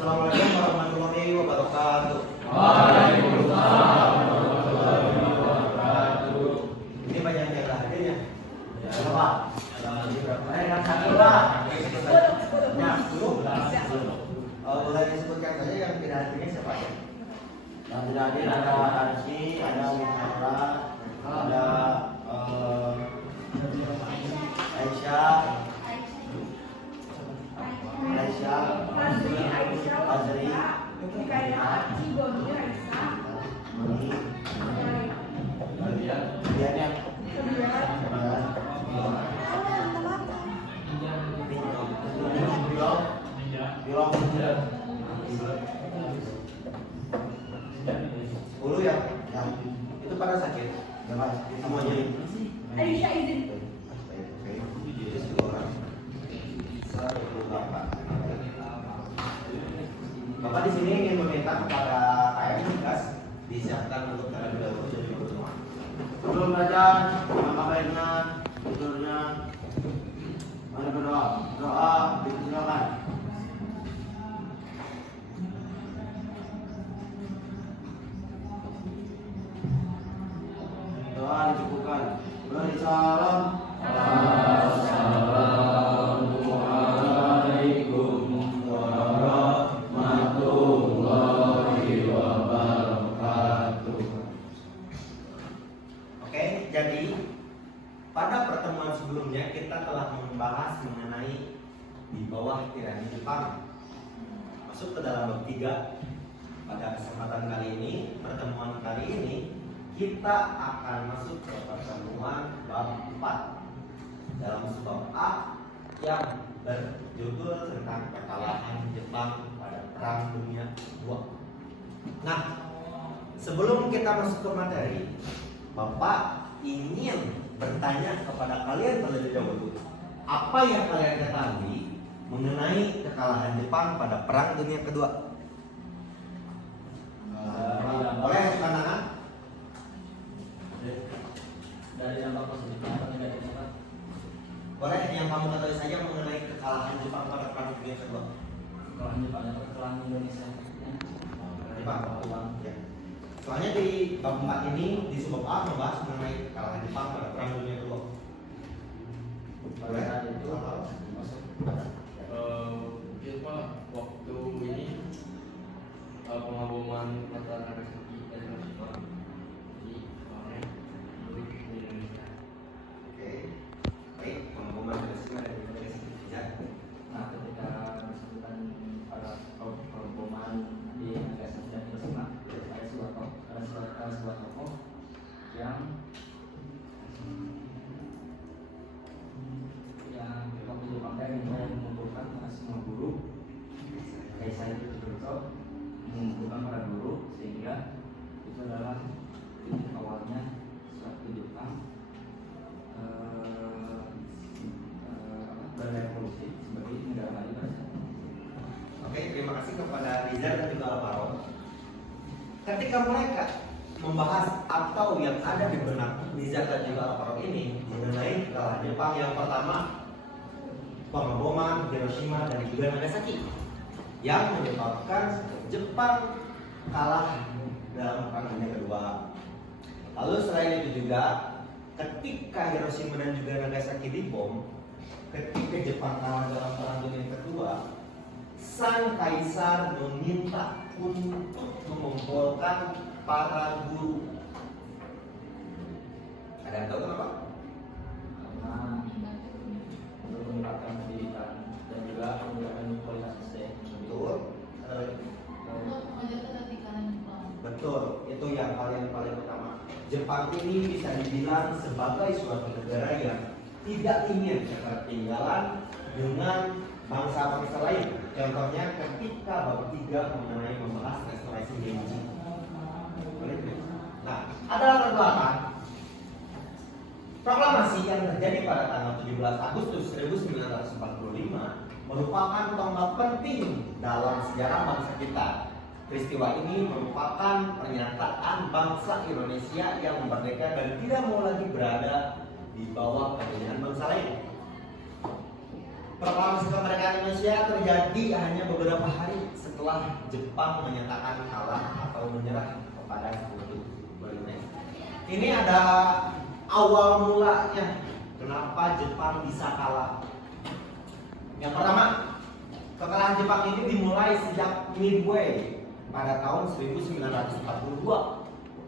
Assalamualaikum warahmatullahi wabarakatuh. Waalaikumsalam warahmatullahi wabarakatuh. Ini banyak yang hadir ya? Ya. Berapa? Yang satu lah. Ya, 10. Boleh disebutkan saja yang tidak hadirnya siapa ya? Yang tidak hadir ada Arsi, ada Wihara, ada Aisyah, Azri, Ulu ya, itu pada sakit, semuanya ini. Aisyah izin. Bapak di sini ingin meminta kepada KM Gas disiapkan untuk terlebih dahulu jadi pertemuan. Sebelum belajar, maka baiknya tidurnya, mari berdoa. Doa dipersilakan. Doa dicukupkan. Beri salam. Assalamualaikum warahmatullahi wabarakatuh. Oke, jadi pada pertemuan sebelumnya kita telah membahas mengenai di bawah tirani Jepang. Masuk ke dalam bab 3. Pada kesempatan kali ini, pertemuan kali ini kita akan masuk ke pertemuan bab 4 dalam subbab A yang berjudul tentang kekalahan Jepang pada Perang Dunia II. Nah, sebelum kita masuk ke materi, Bapak ingin bertanya kepada kalian terlebih dahulu, apa yang kalian ketahui mengenai kekalahan Jepang pada Perang Dunia Kedua? Boleh pandangan? Dari dampak positif atau negatif Pak? Boleh yang kamu ketahui saja mengenai kekalahan Jepang pada Perang Dunia Kedua? Kekalahan Jepang atau kekalahan Indonesia? Jepang. Ya. Soalnya di bab 4 ini di subbab A membahas mengenai kekalahan Jepang pada Perang Dunia Kedua. Pada saat itu Masuk. Mungkin Pak, waktu ini pengaboman kota Nagasaki dan Hiroshima di Indonesia. Oke. Baik, pengumuman Hiroshima dan Nagasaki. Ya. Nah, ketika disebutkan pada pengeboman di Nagasaki dan Hiroshima, ada sebuah tokoh yang waktu Jepang ingin mengumpulkan semua guru. Kaisar itu Hirohito mengumpulkan para guru, sehingga itu adalah titik awalnya suatu Jepang berevolusi sebagai negara maju pada saat itu. Oke, terima kasih kepada Rizal dan juga Alvaro. Ketika mereka membahas atau yang ada di benak Rizal dan juga Alvaro ini mengenai kekalahan Jepang, yang pertama pengeboman Hiroshima dan juga Nagasaki yang menyebabkan Jepang kalah dalam Perang Dunia Kedua. Lalu selain itu juga ketika Hiroshima dan juga Nagasaki dibom, ketika Jepang kalah dalam Perang Dunia Kedua, sang kaisar meminta untuk mengumpulkan para guru. Ada yang tahu kenapa? Karena untuk meningkatkan pendidikan dan juga meningkatkan kualitas SDM. Betul. Betul, itu yang paling utama. Jepang ini bisa dibilang sebagai suatu negara yang tidak ingin ketertinggalan dengan bangsa-bangsa lain. Contohnya ketika bab 3 mengenai membahas restorasi Meiji. Nah, ada latar belakang proklamasi yang terjadi pada tanggal 17 Agustus 1945 merupakan tonggak penting dalam sejarah bangsa kita. Peristiwa ini merupakan pernyataan bangsa Indonesia yang merdeka dan tidak mau lagi berada di bawah penjajahan bangsa lain. Proklamasi kemerdekaan Indonesia terjadi hanya beberapa hari setelah setelah Jepang menyatakan kalah atau menyerah kepada Sekutu Brunei. Ini ada awal mulanya kenapa Jepang bisa kalah. Yang pertama, kekalahan Jepang ini dimulai sejak Midway pada tahun 1942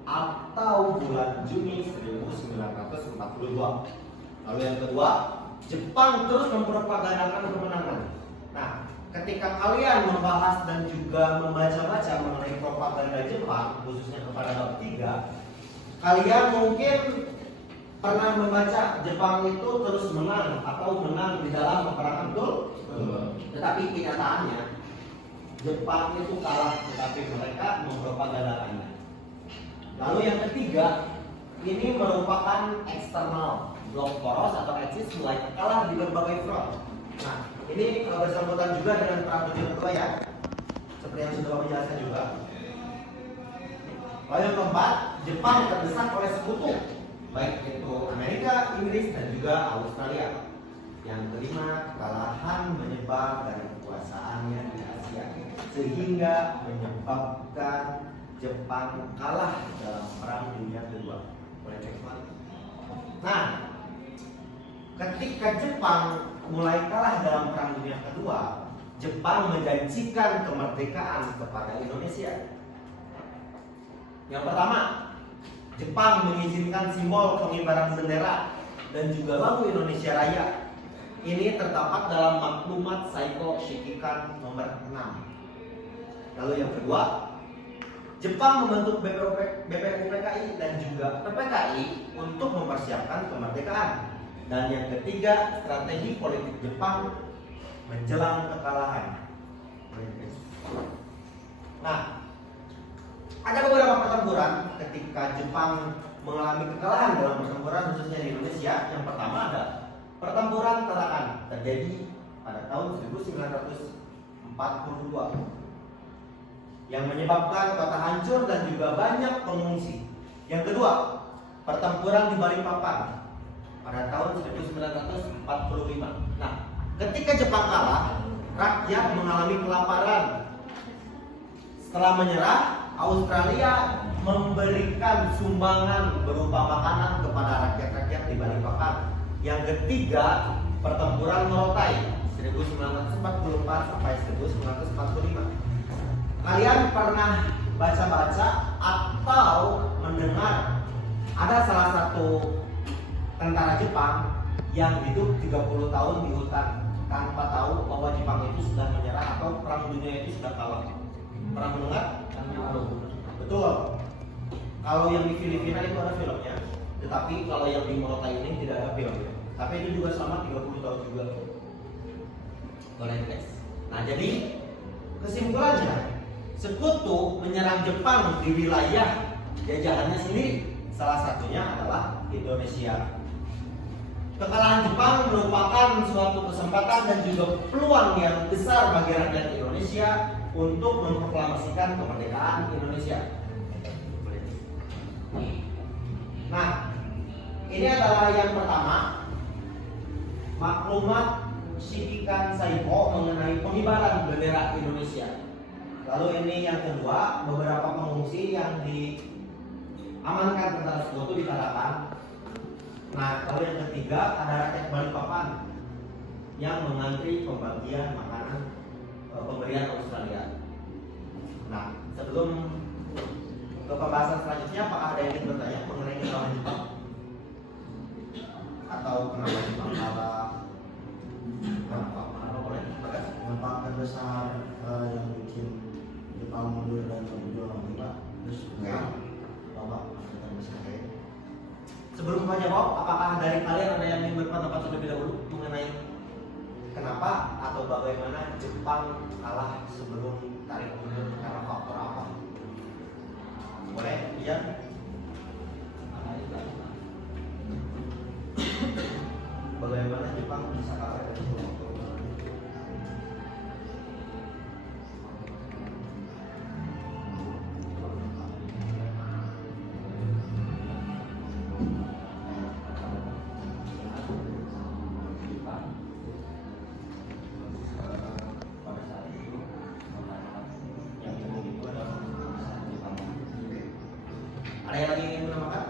atau bulan Juni 1942. Lalu yang kedua, Jepang terus mempropagandakan kemenangan. Nah, ketika kalian membahas dan juga membaca-baca mengenai propaganda Jepang, khususnya kepada bab 3, kalian mungkin pernah membaca Jepang itu terus menang atau menang di dalam peperangan, betul? Tetapi kenyataannya Jepang itu kalah, tetapi mereka mempropagandakannya. Lalu yang ketiga, ini merupakan eksternal, blok poros atau eksis mulai kalah di berbagai front. Nah, ini bersangkutan juga dengan perang dunia kedua ya, seperti yang sudah Bapak jelaskan juga. Lalu yang keempat, Jepang terdesak oleh sekutu, baik itu Amerika, Inggris, dan juga Australia. Yang kelima, kekalahan menyebar dari kekuasaannya di Asia, sehingga menyebabkan Jepang kalah dalam perang dunia kedua. Boleh cek. Nah, ketika Jepang mulai kalah dalam perang dunia kedua, Jepang menjanjikan kemerdekaan kepada Indonesia. Yang pertama, Jepang mengizinkan simbol pengibaran bendera dan juga lagu Indonesia Raya. Ini terdapat dalam maklumat Saiko Shikikan nomor 6. Lalu yang kedua, Jepang membentuk BPUPKI dan juga PPKI untuk mempersiapkan kemerdekaan. Dan yang ketiga, strategi politik Jepang menjelang kekalahan. Nah, ada beberapa pertempuran ketika Jepang mengalami kekalahan dalam pertempuran khususnya di Indonesia. Yang pertama ada pertempuran Tarakan, terjadi pada tahun 1942 yang menyebabkan kota hancur dan juga banyak pengungsi. Yang kedua, pertempuran di Balikpapan pada tahun 1945. Nah, ketika Jepang kalah, rakyat mengalami kelaparan. Setelah menyerah, Australia memberikan sumbangan berupa makanan kepada rakyat-rakyat di Balikpapan. Yang ketiga, pertempuran Morotai 1944 sampai 1945. Kalian pernah baca-baca atau mendengar ada salah satu tentara Jepang yang hidup 30 tahun di hutan tanpa tahu bahwa Jepang itu sudah menyerah atau perang dunia itu sudah kalah? Pernah mendengar? Betul. Kalau yang di Filipina itu ada filmnya, tetapi kalau yang di Morotai ini tidak ada filmnya. Tapi itu juga sama 30 tahun juga. Boleh guys. Nah, jadi kesimpulannya, sekutu menyerang Jepang di wilayah jajahannya sendiri. Salah satunya adalah Indonesia. Kekalahan Jepang merupakan suatu kesempatan dan juga peluang yang besar bagi rakyat Indonesia untuk memproklamasikan kemerdekaan Indonesia. Nah, ini adalah yang pertama, maklumat Shikikan Saiko mengenai pengibaran bendera Indonesia. Lalu ini yang kedua, beberapa pengungsi yang diamankan tentara sekutu di Tarakan. Nah, lalu yang ketiga, ada rakyat Balikpapan yang mengantri pembagian makanan pemberian Australia. Nah, sebelum ke pembahasan selanjutnya, apakah ada yang ingin bertanya mengenai kekalahan Jepang? Atau kenapa Jepang kalah? Kenapa? Boleh? Kenapa terbesar yang bikin Jepang mundur dan berjuang Pak? Terus Bapak terbesar kayak. Sebelum Bapak jawab, apakah dari kalian ada yang ingin berpendapat terlebih dahulu mengenai kenapa atau bagaimana Jepang kalah sebelum tarik mundur karena faktor apa? Boleh, iya? Bagaimana Jepang bisa kalah dari sebelum faktor? pada saat itu Ada yang lagi ingin menambahkan?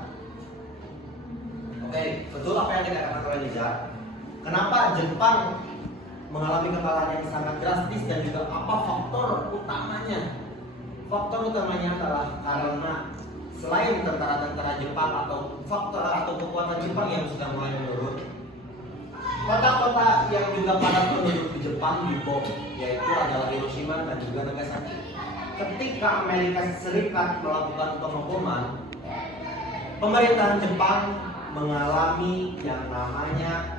Oke, betul apa yang dikatakan oleh Liza. Kenapa Jepang mengalami kekalahan yang sangat drastis dan juga apa faktor utamanya? Faktor utamanya adalah karena selain tentara-tentara Jepang atau faktor atau kekuatan Jepang yang sudah mulai menurun, kota-kota yang juga padat penduduk di Jepang dibom, yaitu adalah Hiroshima dan juga Nagasaki. Ketika Amerika Serikat melakukan pengeboman, pemerintahan Jepang mengalami yang namanya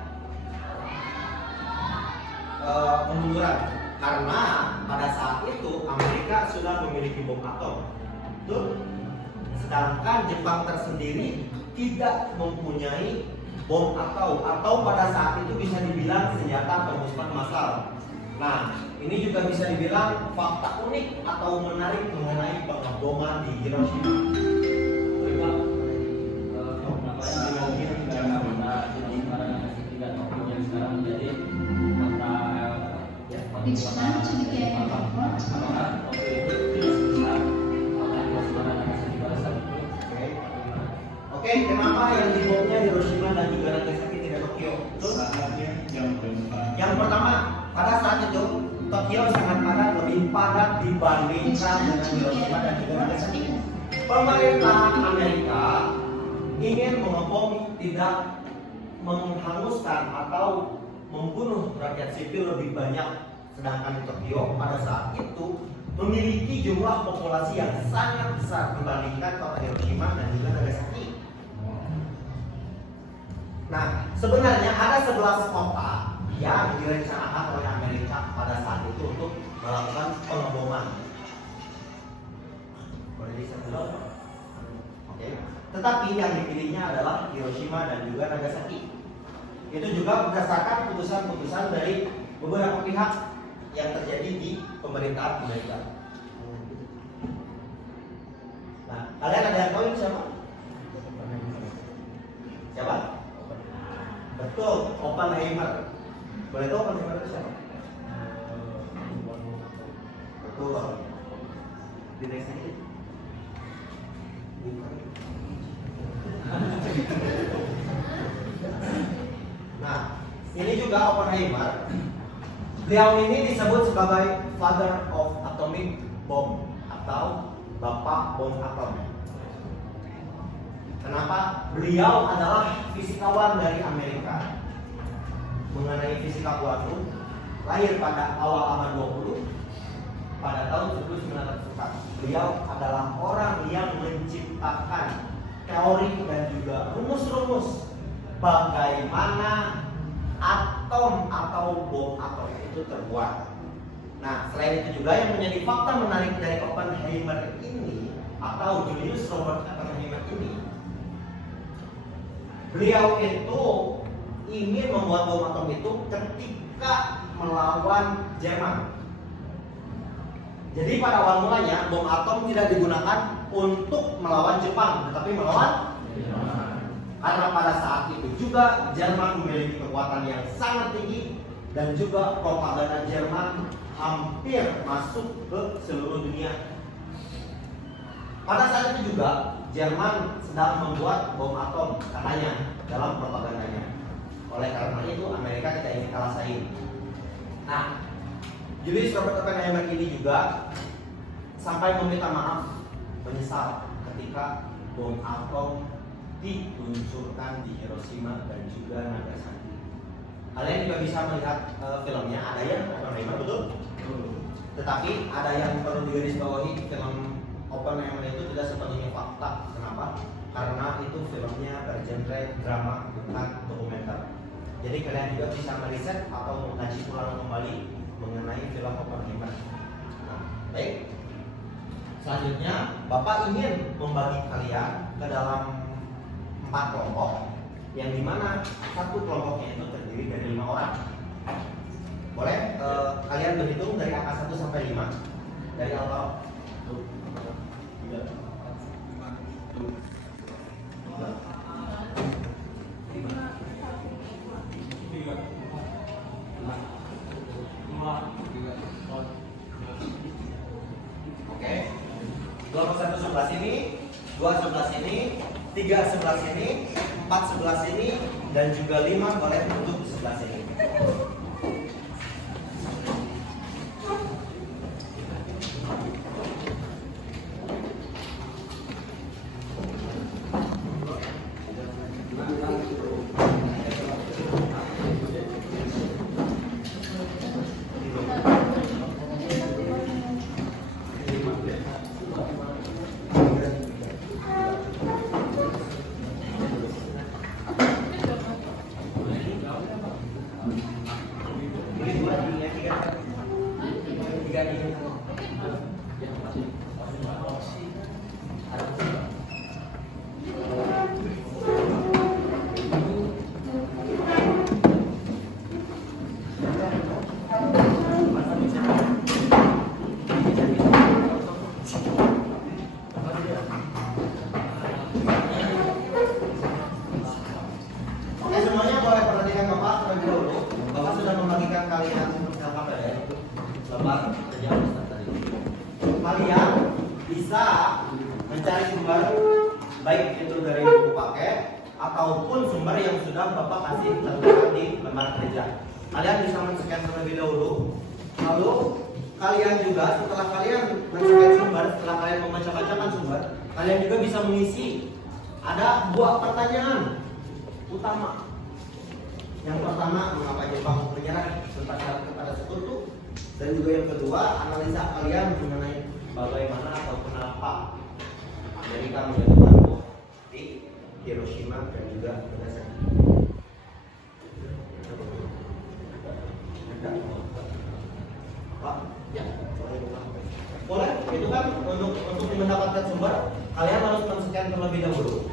kemunduran karena pada saat itu Amerika sudah memiliki bom atom, betul? Sedangkan Jepang tersendiri tidak mempunyai bom atau pada saat itu bisa dibilang senjata pemusnah massal. Nah, ini juga bisa dibilang fakta unik atau menarik mengenai pengeboman di Hiroshima. Kenapa mungkin karena kota Hiroshima dan Nagasaki dan Tokyo yang sekarang menjadi kota It's time to begin the report. apakah Tokyo itu tidak sebesar kota Hiroshima dan Nagasaki pada saat itu? Oke, kenapa yang dibomnya Hiroshima dan juga Nagasaki tidak Tokyo? Betul? Saatnya yang keempat. Yang pertama, pada saat itu Tokyo sangat padat, lebih padat dibandingkan dengan Hiroshima dan juga Nagasaki. Pemerintah Amerika ingin mengebom, tidak menghanguskan atau membunuh rakyat sipil lebih banyak. Sedangkan Tokyo pada saat itu memiliki jumlah populasi yang sangat besar dibandingkan kota Hiroshima dan juga Nagasaki. Nah, sebenarnya ada 11 kota yang direncanakan oleh Amerika pada saat itu untuk melakukan pengeboman. Boleh lihat dulu? Oke. Tetapi yang dipilihnya adalah Hiroshima dan juga Nagasaki. Itu juga berdasarkan putusan-putusan dari beberapa pihak yang terjadi di pemerintahan Amerika. Nah, kalian ada yang tahu ini siapa? Siapa? Betul, Oppenheimer. Boleh tahu Oppenheimer itu siapa? Betul. Di next sedikit. Nah, ini juga Oppenheimer. Beliau ini disebut sebagai Father of Atomic Bomb atau Bapak Bom Atom. Kenapa? Beliau adalah fisikawan dari Amerika. Mengenai fisika kuantum, lahir pada awal abad 20 pada tahun 1904. Beliau adalah orang yang menciptakan teori dan juga rumus-rumus bagaimana atom atau bom atom itu terbuat. Nah, selain itu juga yang menjadi fakta menarik dari Oppenheimer ini atau Julius Robert Oppenheimer ini, beliau itu ingin membuat bom atom itu ketika melawan Jerman. Jadi pada awal mulanya bom atom tidak digunakan untuk melawan Jepang, tetapi melawan karena pada saat itu juga Jerman memiliki kekuatan yang sangat tinggi dan juga propaganda Jerman hampir masuk ke seluruh dunia. Pada saat itu juga Jerman sedang membuat bom atom katanya dalam propagandanya. Oleh karena itu Amerika tidak ingin kalah saing. Nah, Julius Robert Oppenheimer ini juga sampai meminta maaf, menyesal ketika bom atom diluncurkan di Hiroshima dan juga Nagasaki. Kalian juga bisa melihat filmnya, ada yang Oppenheimer, betul? Tetapi ada yang perlu digarisbawahi, film Oppenheimer itu tidak sepenuhnya fakta. Kenapa? Karena itu filmnya bergenre drama bukan dokumenter. Jadi kalian juga bisa meriset atau mengkaji ulang kembali mengenai film Oppenheimer. Nah, baik. Selanjutnya, Bapak ingin membagi kalian ke dalam 4 kelompok, yang dimana satu kelompoknya itu terdiri dari 5 orang. Boleh kalian berhitung dari angka 1 sampai 5 dari Alfa. Oke. Kelompok 1 sebelah sini, 2 sebelah sini, 3 sebelah sini, 4 sebelah sini, dan juga 5 boleh duduk di sebelah sini. Oke, semuanya boleh perhatikan Bapak terlebih dahulu. Bapak sudah membagikan kalian apa ya? Bapak kerja Ustaz tadi. Kalian bisa mencari sumber baik itu dari buku paket ataupun sumber yang sudah Bapak kasih tertera di lembar kerja. Kalian bisa men-scan terlebih dahulu. Lalu kalian juga setelah kalian men-scan sumber, setelah kalian membaca-bacakan sumber, kalian juga bisa mengisi. Ada buah pertanyaan utama. Yang pertama, mengapa Jepang menyerah tentang kepada Sekutu? Dan juga yang kedua, analisa kalian mengenai bagaimana atau kenapa Amerika menjatuhkan bom di Hiroshima dan juga Nagasaki. Pak, ya, boleh. Itu kan untuk mendapatkan sumber, kalian harus men-scan terlebih dahulu.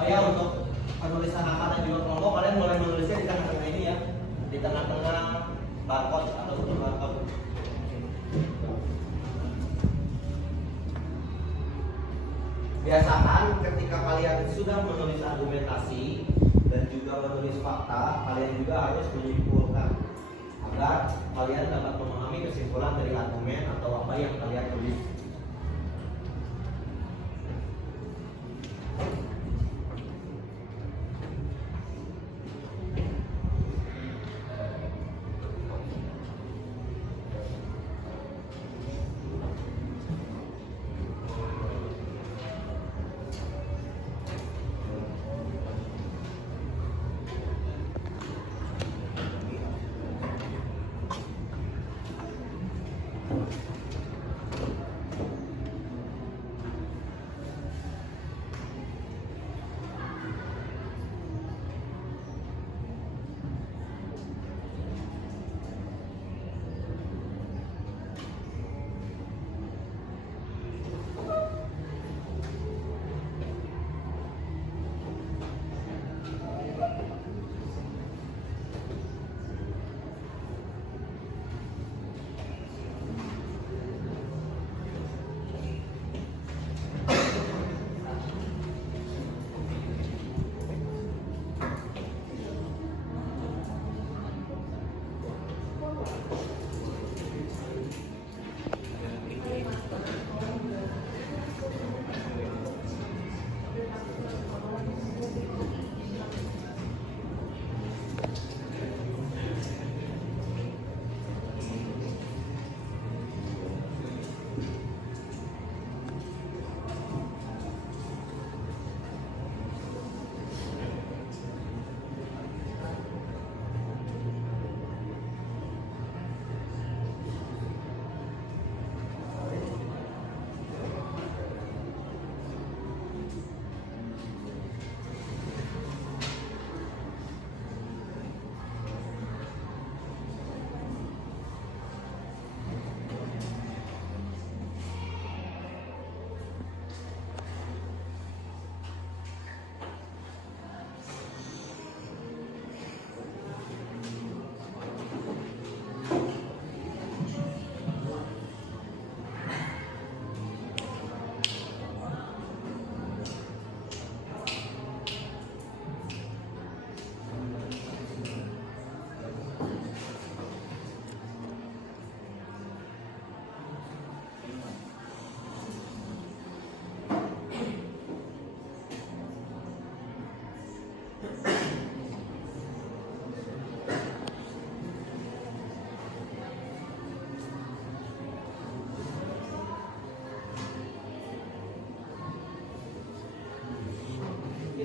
Oh ya, untuk penulisan nama dan juga kelompok kalian boleh menulisnya di tengah-tengah ini ya, di tengah-tengah barcode atau barcode. Biasakan ketika kalian sudah menulis argumentasi dan juga menulis fakta, kalian juga harus menyimpulkan agar kalian dapat memahami kesimpulan dari argumen atau apa yang kalian tulis.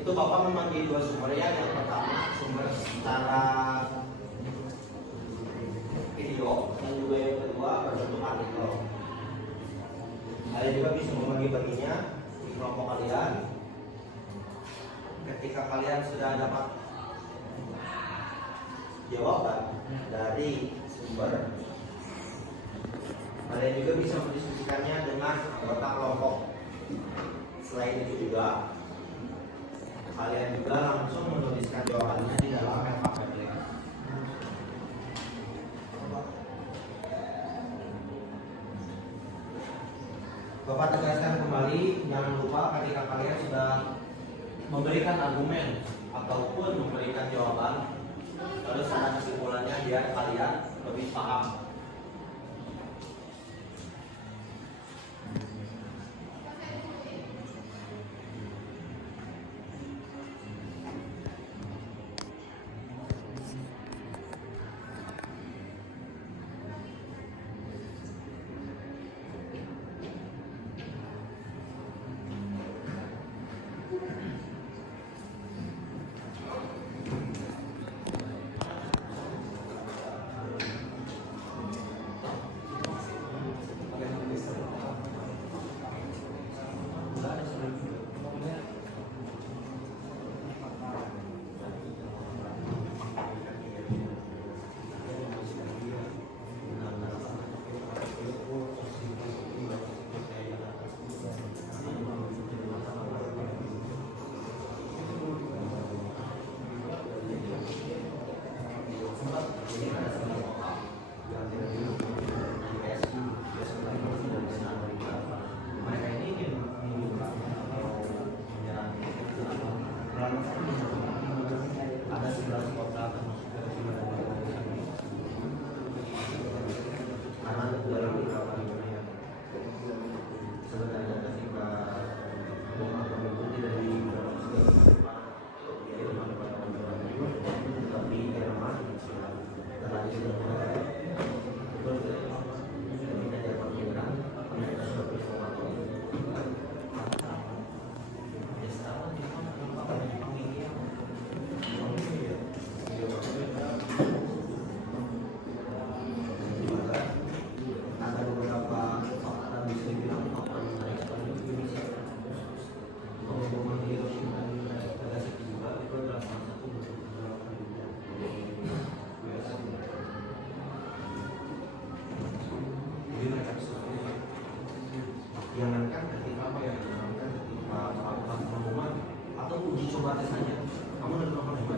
Itu Bapak membagi dua sumber ya. Yang pertama sumber secara video, dan juga yang kedua berbentuk artikel. Kalian juga bisa membagi-baginya di kelompok kalian. Ketika kalian sudah dapat jawaban dari sumber, kalian juga bisa mendiskusikannya dengan anggota kelompok. Selain itu juga kalian juga langsung menuliskan jawabannya di dalam LKPD. Bapak tegaskan kembali, jangan lupa ketika kalian sudah memberikan argumen ataupun memberikan jawaban, terus ada kesimpulannya biar kalian lebih paham. Ada 11 kota termasuk dari karena dalam beberapa dunia sebenarnya ketika mengikuti dari tapi Jerman terlanjur ketika Jerman menyerang mereka sudah bersama ada beberapa fakta bisa dibilang fakta menarik sekali di Indonesia. Pengumuman Hiroshima dan Nagasaki juga itu adalah salah satu bentuk penolakan dunia. Jadi mereka jangankan ketika apa yang jangankan ketika melakukan pengumuman atau uji coba tes saja. Kamu udah pernah coba?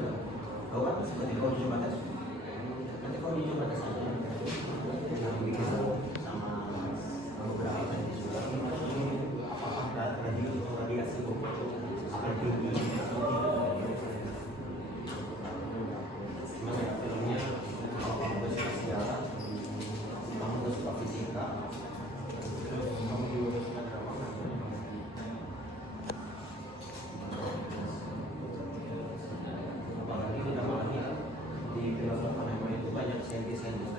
Tahu kan ketika uji coba tes? Ketika uji coba tes saja yang bikin sama beberapa teknis juga apakah radiasi akan tinggi atau tidak. Gimana ya filmnya, kalau kamu suka sejarah, kamu suka fisika, terus kamu juga suka drama, apalagi di drama lagi di film Oppenheimer itu banyak saintis-saintis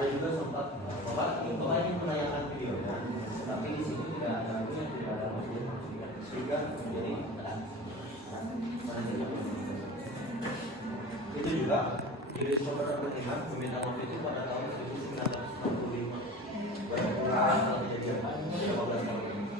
ada juga sempat bapak ingin menayangkan videonya, tapi di situ tidak ada lagunya, tidak ada musik, sehingga menjadi itu juga diri saudara Beriman meminta maaf itu pada tahun 1965 berkurang kejadian 15 tahun ini.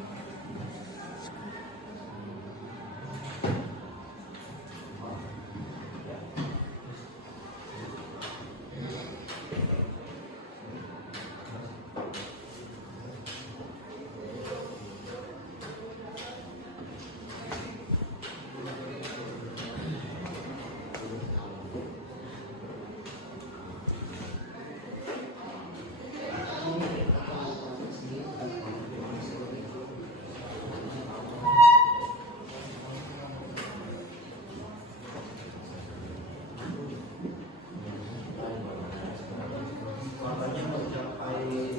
Makanya mencapai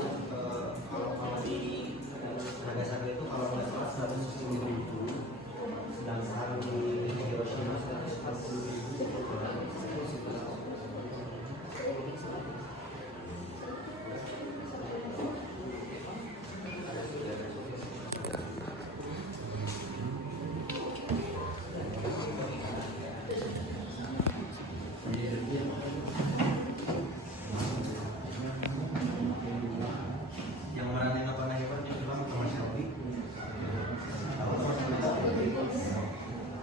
kalau di Nagasaki itu kalau nggak salah 110.000, sedangkan di Hiroshima 140.000. Yang meranin apa nih Pak? Yang bilang sama Shelby.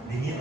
Dingin.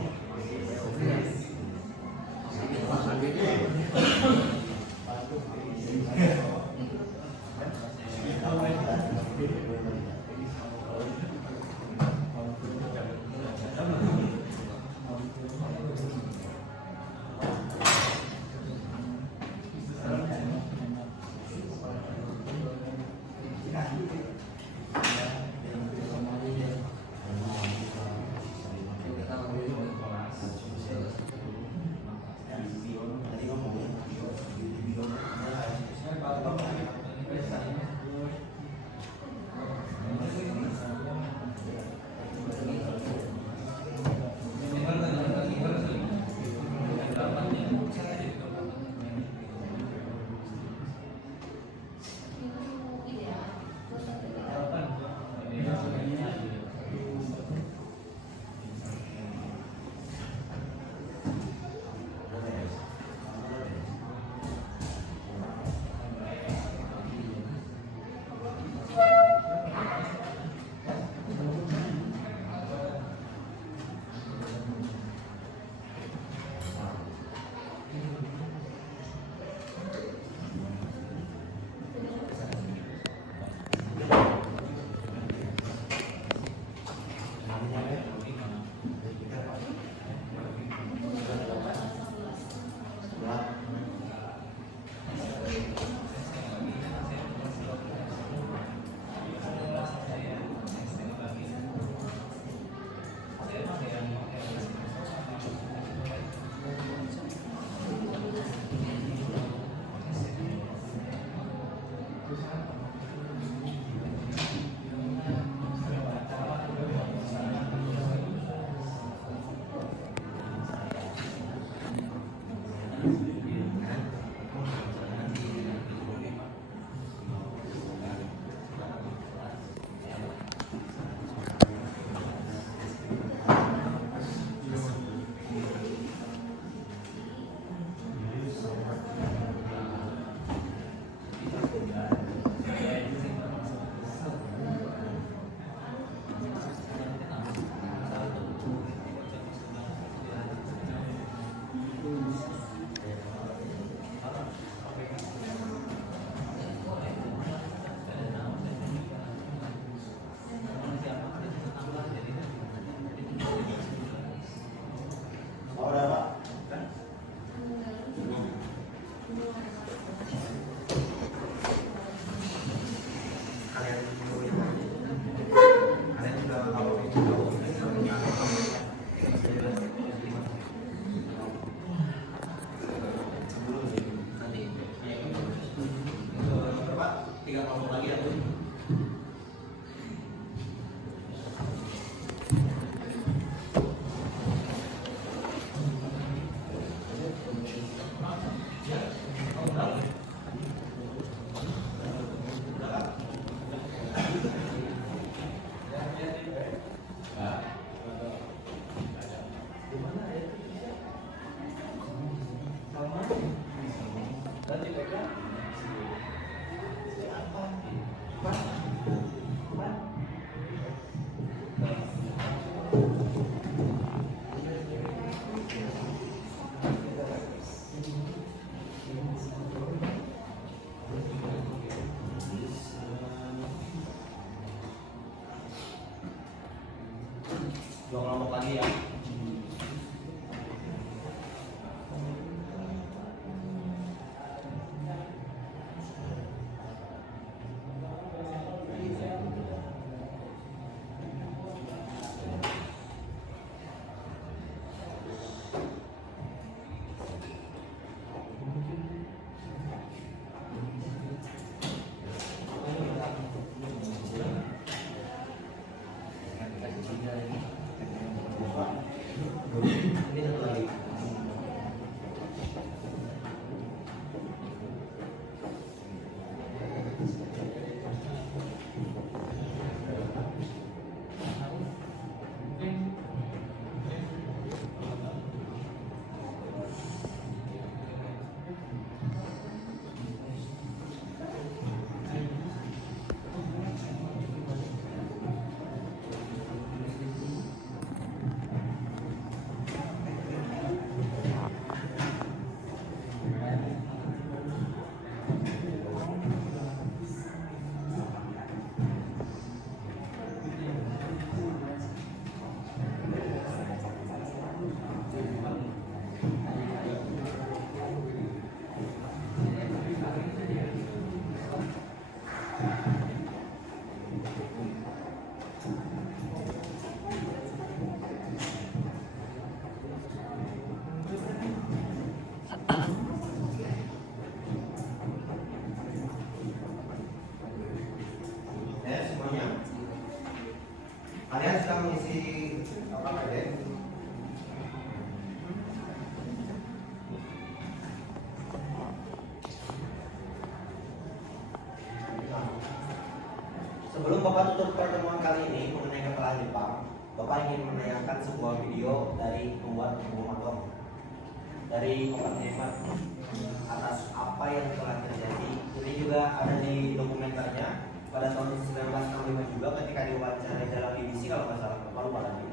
Nanti mereka Dua kelompok lagi ya. Ini satu lagi. Ya semuanya. Kalian sedang mengisi apa kalian? Sebelum Bapak tutup pertemuan kali ini mengenai kepala Jepang, Bapak ingin menayangkan sebuah video dari pembuat bom atom dari Oppenheimer atas apa yang telah terjadi. Ini juga ada di dokumenternya pada tahun 1965 juga ketika diwawancara dalam BBC kalau nggak salah, Bapak lupa lagi.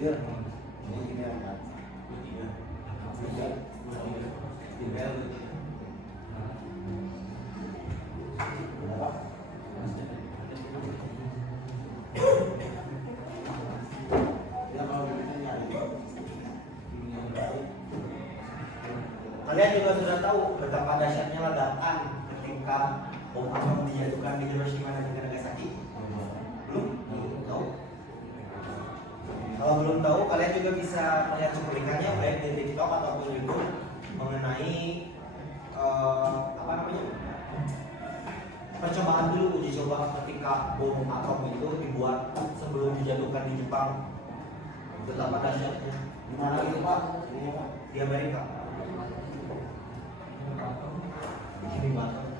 Dia ini apa? Kalian juga sudah tahu betapa dahsyatnya ledakan ketika bom atom dijatuhkan di Hiroshima dan Nagasaki. Belum? Belum tahu. Kalau belum tahu, kalian juga bisa melihat cuplikannya baik di TikTok ataupun YouTube mengenai apa namanya percobaan dulu uji coba ketika bom atom itu dibuat sebelum dijatuhkan di Jepang. Betapa dahsyatnya. Di mana itu Pak? Ini Pak. Di Amerika. Di Batam. Di Batam.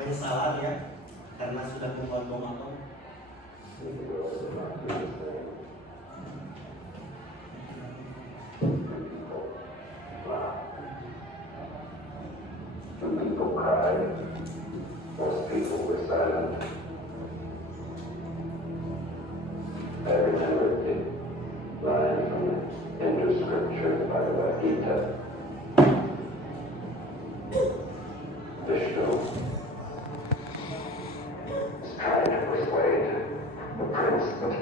penyesalan ya karena sudah membuat bom atom. When people cried, most people were silent. I remember the line from the Hindu scripture, the Bhagavad Gita. Vishnu is trying to persuade the prince that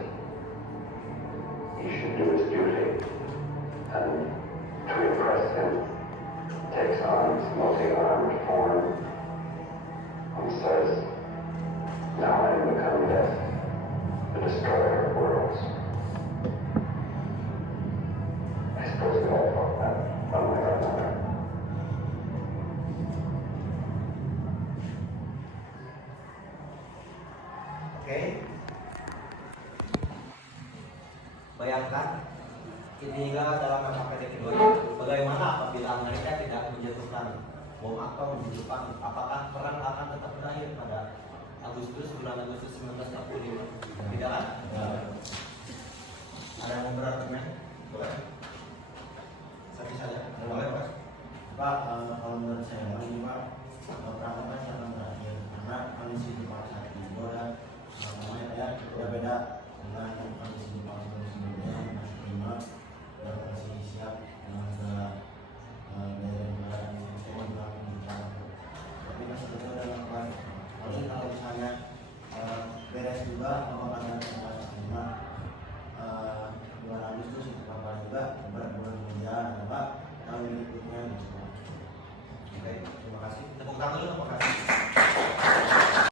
he should do his duty, and to impress him, takes on his multi-armed form and says, "Now I am become death, the destroyer of worlds." I suppose we all thought that, one way or another. Oke. Bayangkan ketiga dalam masa kategori bagaimana apabila Amerika tidak menjatuhkan bom atom di Jepang, apakah perang akan tetap berakhir pada bulan Agustus 1945? Tidak kan? Ada yang mau berargumen? Boleh? Satu saja. Boleh, Mas? Pak, kalau menurut saya ini Pak, perang pasti akan berakhir karena kondisi di